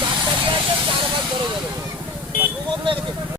চারটা দিয়ে আছে চারবার করে। গেল